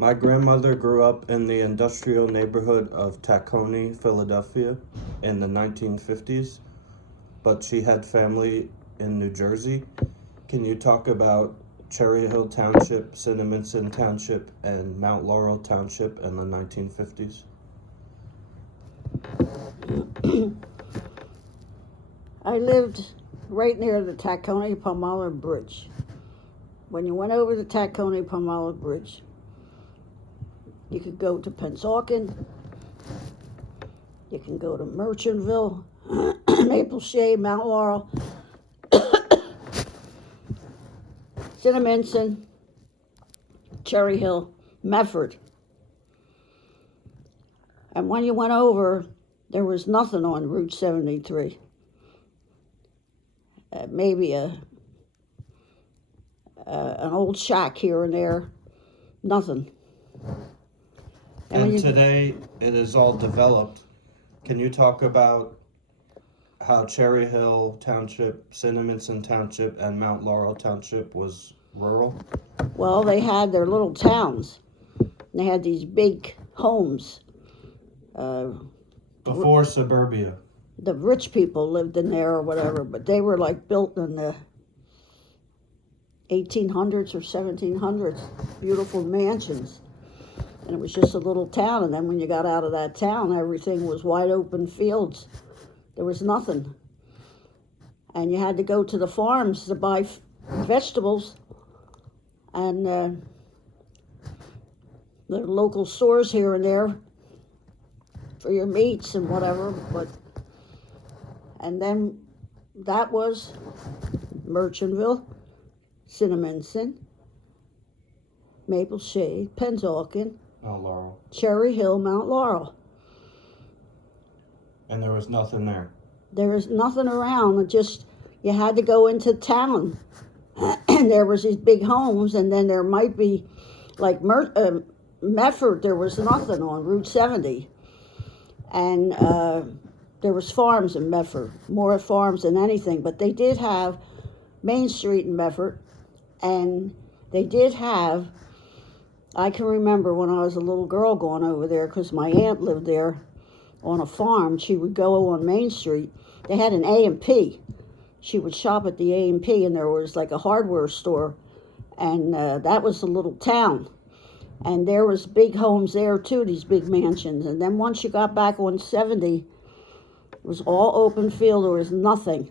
My grandmother grew up in the industrial neighborhood of Tacony, Philadelphia in the 1950s, but she had family in New Jersey. Can you talk about Cherry Hill Township, Cinnaminson Township, and Mount Laurel Township in the 1950s? I lived right near the Tacony-Palmolive Bridge. When you went over the Tacony-Palmolive Bridge, you could go to Pennsauken, you can go to Merchantville, Maple Shade, Mount Laurel, Cinnaminson, Cherry Hill, Medford. And when you went over, there was nothing on Route 73. Maybe an old shack here and there, nothing. And today it is all developed. Can you talk about how Cherry Hill Township, Cinnaminson Township, and Mount Laurel Township was rural? Well, they had their little towns. They had these big homes. Before suburbia. The rich people lived in there or whatever, but they were like built in the 1800s or 1700s. Beautiful mansions. And it was just a little town. And then when you got out of that town, everything was wide open fields. There was nothing. And you had to go to the farms to buy vegetables. And the local stores here and there for your meats and whatever. And then that was Merchantville, Cinnaminson, Maple Shade, Pennsauken, Mount Laurel. Cherry Hill, Mount Laurel. And there was nothing there. There was nothing around. Just you had to go into town, and there was these big homes, and then there might be like Medford. There was nothing on Route 70, and there was farms in Medford, more farms than anything. But they did have Main Street in Medford, and they did have. I can remember when I was a little girl going over there because my aunt lived there on a farm. She would go on Main Street. They had an A&P. She would shop at the A&P, and there was like a hardware store, and that was a little town. And there was big homes there too, these big mansions. And then once you got back on 70, it was all open field. There was nothing.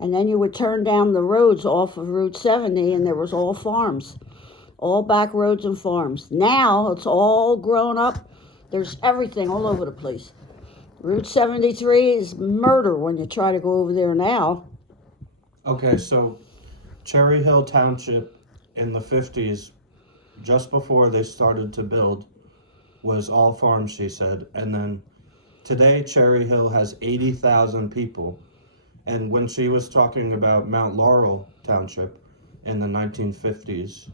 And then you would turn down the roads off of Route 70, and there was all farms. All back roads and farms. Now it's all grown up. There's everything all over the place. Route 73 is murder when you try to go over there now. Okay, so Cherry Hill Township in the 50s, just before they started to build, was all farms, she said. And then today, Cherry Hill has 80,000 people. And when she was talking about Mount Laurel Township in the 1950s,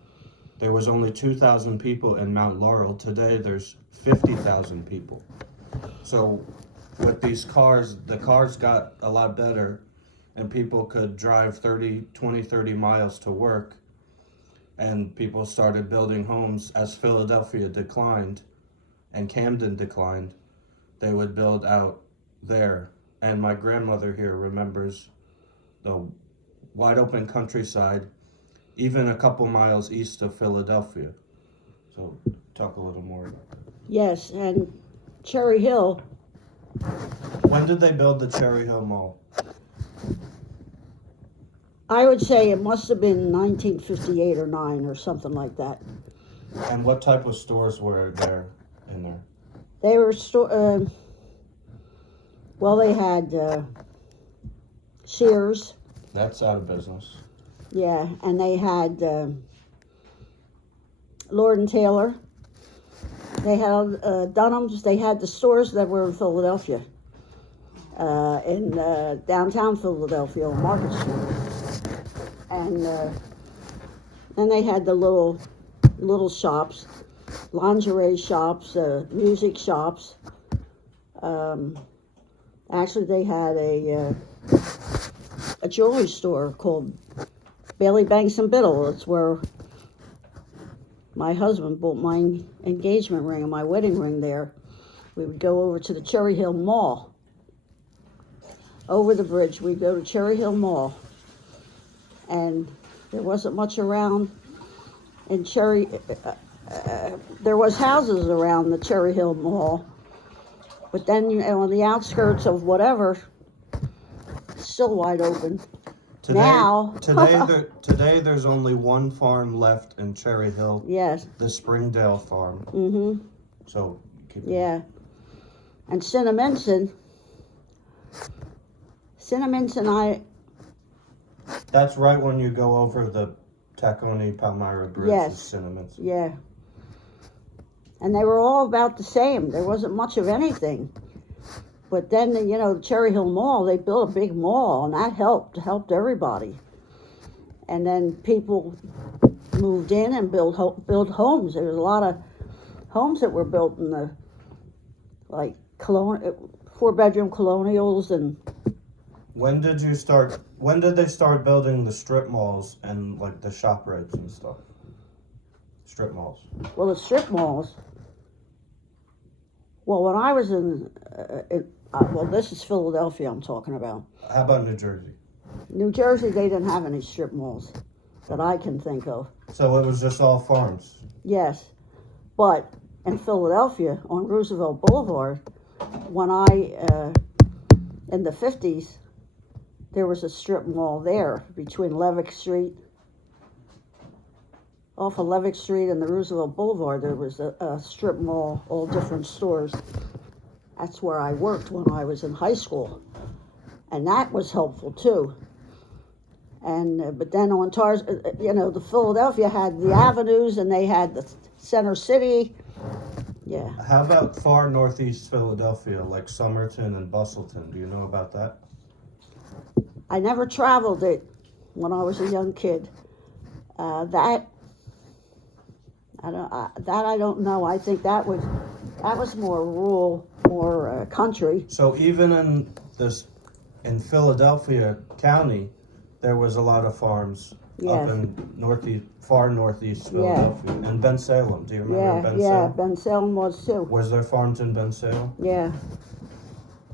there was only 2,000 people in Mount Laurel. Today, there's 50,000 people. So with these cars, the cars got a lot better, and people could drive 30 miles to work, and people started building homes. As Philadelphia declined and Camden declined, they would build out there. And my grandmother here remembers the wide open countryside, even a couple miles east of Philadelphia. So talk a little more about that. Yes, and Cherry Hill. When did they build the Cherry Hill Mall? I would say it must have been 1958 or 9 or something like that. And what type of stores were there in there? They were well, they had Sears. That's out of business. Yeah, and they had Lord and Taylor. They had Dunham's. They had the stores that were in Philadelphia, in downtown Philadelphia, on Market Street. And then they had the little shops, lingerie shops, music shops. Actually, they had a jewelry store called Bailey Banks and Biddle. It's where my husband bought my engagement ring and my wedding ring there. We would go over to the Cherry Hill Mall. Over the bridge, we'd go to Cherry Hill Mall. And there wasn't much around in there was houses around the Cherry Hill Mall. But then, on the outskirts of whatever, still wide open. Today, Now- today there's only one farm left in Cherry Hill, Yes. the Springdale farm. Mm-hmm. So, keep Yeah. And Cinnaminson, That's right when you go over the Tacony Palmyra Bridge. Yes. Is Cinnamon. yeah. And they were all about the same. There wasn't much of anything. But then, the Cherry Hill Mall, they built a big mall, and that helped everybody. And then people moved in and built homes. There was a lot of homes that were built in the, like, 4-bedroom colonials and When did they start building the strip malls and like the shop rates and stuff? Strip malls. well, the strip malls. Well, when I was well, this is Philadelphia I'm talking about. How about New Jersey? New Jersey, they didn't have any strip malls that I can think of. So it was just all farms. Yes, but in Philadelphia on Roosevelt Boulevard, when in the 50s, there was a strip mall there between Levick Street. Off of Levick Street and the Roosevelt Boulevard, there was a strip mall, all different stores. That's where I worked when I was in high school. And that was helpful too. And but then on the Philadelphia had the avenues and they had the Center City. Yeah. How about far northeast Philadelphia, like Somerton and Bustleton? Do you know about that? I never traveled it when I was a young kid. That I don't know. I think that was more rural, more country. So even in Philadelphia County, there was a lot of farms Yes. up in far northeast Philadelphia. And Ben Salem. Do you remember Ben Yeah, Salem? Ben Salem was too. Was there farms in Ben Salem? Yeah.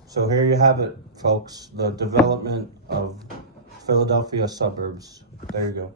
So here you have it, folks. The development of Philadelphia suburbs. There you go.